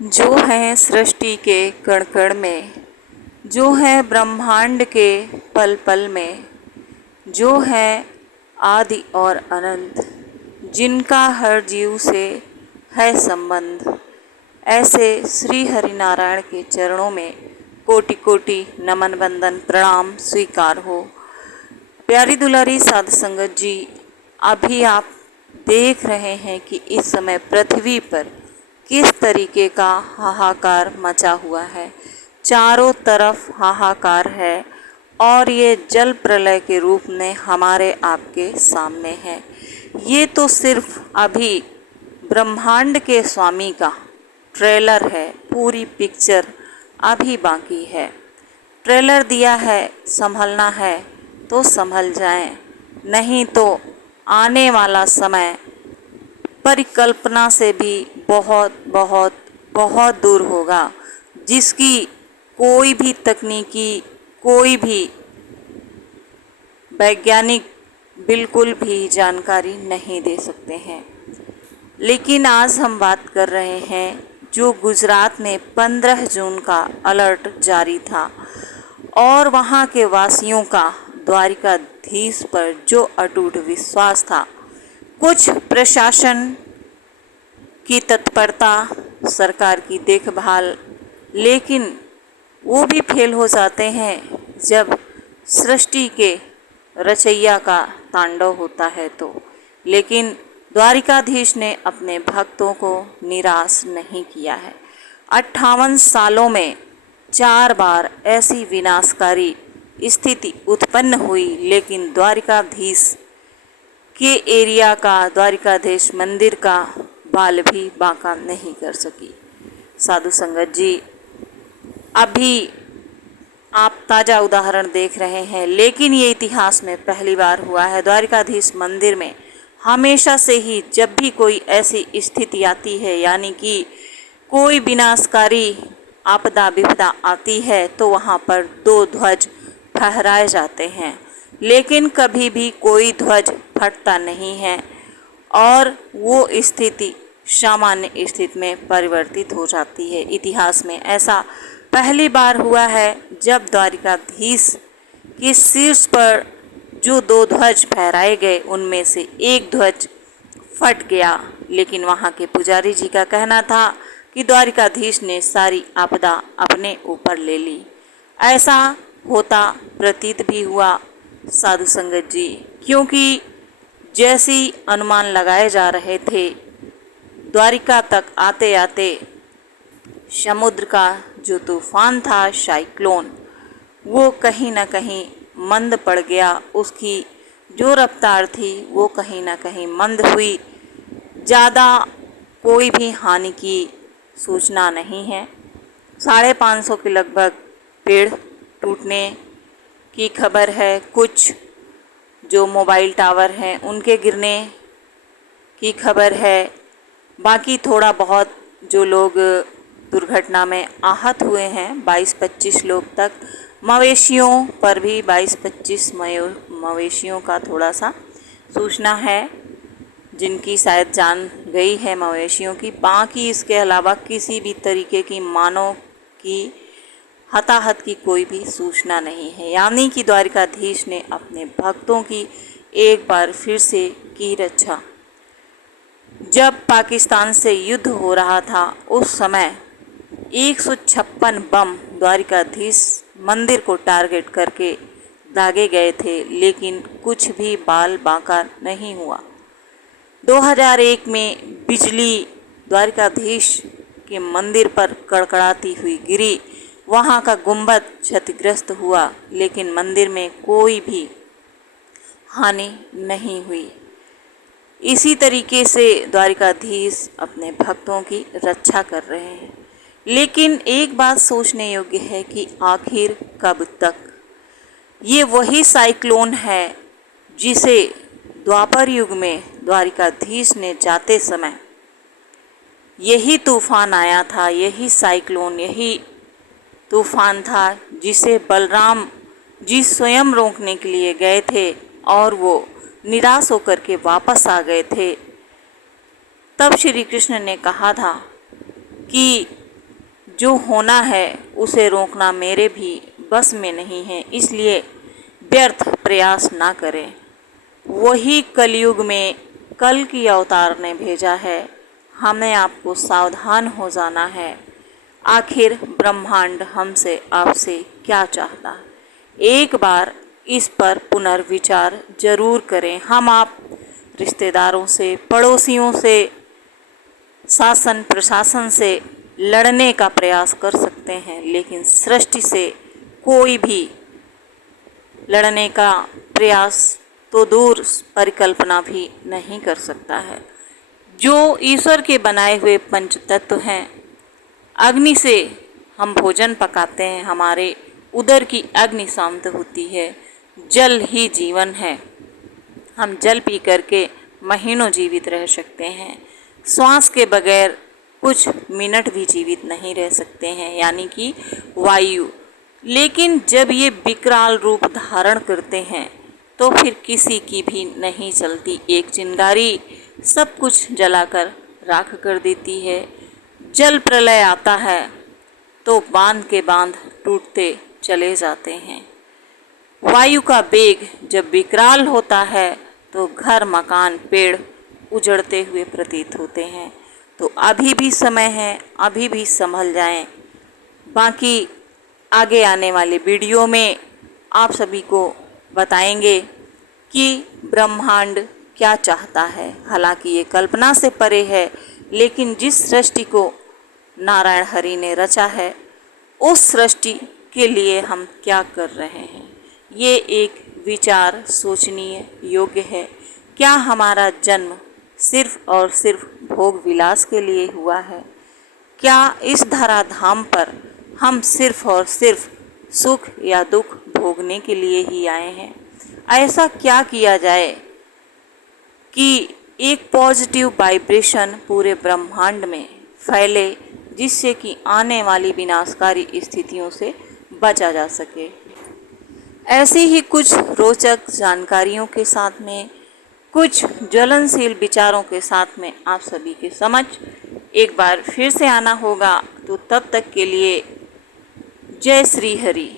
जो है सृष्टि के कण कण में, जो है ब्रह्मांड के पल पल में, जो है आदि और अनंत, जिनका हर जीव से है संबंध, ऐसे श्री हरिनारायण के चरणों में कोटि कोटि नमन वंदन प्रणाम स्वीकार हो। प्यारी दुलारी साध संगत जी, अभी आप देख रहे हैं कि इस समय पृथ्वी पर किस तरीके का हाहाकार मचा हुआ है। चारों तरफ हाहाकार है और ये जल प्रलय के रूप में हमारे आपके सामने है। ये तो सिर्फ अभी ब्रह्मांड के स्वामी का ट्रेलर है, पूरी पिक्चर अभी बाकी है। ट्रेलर दिया है, संभलना है तो संभल जाएं, नहीं तो आने वाला समय परिकल्पना से भी बहुत बहुत बहुत दूर होगा, जिसकी कोई भी तकनीकी, कोई भी वैज्ञानिक बिल्कुल भी जानकारी नहीं दे सकते हैं। लेकिन आज हम बात कर रहे हैं जो गुजरात में 15 जून का अलर्ट जारी था और वहाँ के वासियों का द्वारिकाधीश पर जो अटूट विश्वास था। कुछ प्रशासन की तत्परता, सरकार की देखभाल, लेकिन वो भी फेल हो जाते हैं जब सृष्टि के रचैया का तांडव होता है तो। लेकिन द्वारिकाधीश ने अपने भक्तों को निराश नहीं किया है। 58 सालों में 4 बार ऐसी विनाशकारी स्थिति उत्पन्न हुई, लेकिन द्वारिकाधीश के एरिया का, द्वारिकाधीश मंदिर का बाल भी बांका नहीं कर सकी। साधु संगत जी, अभी आप ताज़ा उदाहरण देख रहे हैं, लेकिन ये इतिहास में पहली बार हुआ है। द्वारिकाधीश मंदिर में हमेशा से ही जब भी कोई ऐसी स्थिति आती है, यानी कि कोई विनाशकारी आपदा विपदा आती है, तो वहाँ पर 2 ध्वज फहराए जाते हैं, लेकिन कभी भी कोई ध्वज फटता नहीं है और वो स्थिति सामान्य स्थिति में परिवर्तित हो जाती है। इतिहास में ऐसा पहली बार हुआ है जब द्वारिकाधीश के शीर्ष पर जो 2 ध्वज फहराए गए, उनमें से एक ध्वज फट गया, लेकिन वहाँ के पुजारी जी का कहना था कि द्वारिकाधीश ने सारी आपदा अपने ऊपर ले ली। ऐसा होता प्रतीत भी हुआ साधु संगत जी, क्योंकि जैसी अनुमान लगाए जा रहे थे, द्वारिका तक आते आते समुद्र का जो तूफान था, साइक्लोन, वो कहीं ना कहीं मंद पड़ गया। उसकी जो रफ्तार थी वो कहीं ना कहीं मंद हुई। ज़्यादा कोई भी हानि की सूचना नहीं है। 550 के लगभग पेड़ टूटने की खबर है। कुछ जो मोबाइल टावर हैं उनके गिरने की खबर है। बाकी थोड़ा बहुत जो लोग दुर्घटना में आहत हुए हैं, 22-25 लोग तक। मवेशियों पर भी 22-25 मवेशियों का थोड़ा सा सूचना है, जिनकी शायद जान गई है मवेशियों की। बाकी इसके अलावा किसी भी तरीके की मानव की हताहत की कोई भी सूचना नहीं है। यानी कि द्वारिकाधीश ने अपने भक्तों की एक बार फिर से की रक्षा। जब पाकिस्तान से युद्ध हो रहा था, उस समय 156 बम द्वारिकाधीश मंदिर को टारगेट करके दागे गए थे, लेकिन कुछ भी बाल बांका नहीं हुआ। 2001 में बिजली द्वारिकाधीश के मंदिर पर कड़कड़ाती हुई गिरी। वहाँ का गुंबद क्षतिग्रस्त हुआ, लेकिन मंदिर में कोई भी हानि नहीं हुई। इसी तरीके से द्वारिकाधीश अपने भक्तों की रक्षा कर रहे हैं। लेकिन एक बात सोचने योग्य है कि आखिर कब तक। ये वही साइक्लोन है जिसे द्वापर युग में द्वारिकाधीश ने जाते समय यही तूफान आया था, यही साइक्लोन, यही तूफान था जिसे बलराम जी स्वयं रोकने के लिए गए थे और वो निराश होकर के वापस आ गए थे। तब श्री कृष्ण ने कहा था कि जो होना है उसे रोकना मेरे भी बस में नहीं है, इसलिए व्यर्थ प्रयास ना करें। वही कलयुग में कल की अवतार ने भेजा है, हमें आपको सावधान हो जाना है। आखिर ब्रह्मांड हमसे आपसे क्या चाहता है, एक बार इस पर पुनर्विचार जरूर करें। हम आप रिश्तेदारों से, पड़ोसियों से, शासन प्रशासन से लड़ने का प्रयास कर सकते हैं, लेकिन सृष्टि से कोई भी लड़ने का प्रयास तो दूर परिकल्पना भी नहीं कर सकता है। जो ईश्वर के बनाए हुए पंच तत्व हैं, अग्नि से हम भोजन पकाते हैं, हमारे उदर की अग्नि शांत होती है। जल ही जीवन है, हम जल पी करके महीनों जीवित रह सकते हैं। श्वास के बगैर कुछ मिनट भी जीवित नहीं रह सकते हैं, यानी कि वायु। लेकिन जब ये विकराल रूप धारण करते हैं तो फिर किसी की भी नहीं चलती। एक चिंगारी सब कुछ जलाकर राख कर देती है। जल प्रलय आता है तो बांध के बांध टूटते चले जाते हैं। वायु का वेग जब विकराल होता है तो घर, मकान, पेड़ उजड़ते हुए प्रतीत होते हैं। तो अभी भी समय है, अभी भी संभल जाएं। बाकी आगे आने वाले वीडियो में आप सभी को बताएंगे कि ब्रह्मांड क्या चाहता है। हालांकि ये कल्पना से परे है, लेकिन जिस सृष्टि को नारायण हरि ने रचा है, उस सृष्टि के लिए हम क्या कर रहे हैं, ये एक विचार सोचनीय योग्य है। क्या हमारा जन्म सिर्फ और सिर्फ भोग विलास के लिए हुआ है? क्या इस धराधाम पर हम सिर्फ और सिर्फ सुख या दुख भोगने के लिए ही आए हैं? ऐसा क्या किया जाए कि एक पॉजिटिव वाइब्रेशन पूरे ब्रह्मांड में फैले, जिससे कि आने वाली विनाशकारी स्थितियों से बचा जा सके। ऐसी ही कुछ रोचक जानकारियों के साथ में, कुछ ज्वलनशील विचारों के साथ में आप सभी के समक्ष एक बार फिर से आना होगा। तो तब तक के लिए जय श्री हरि।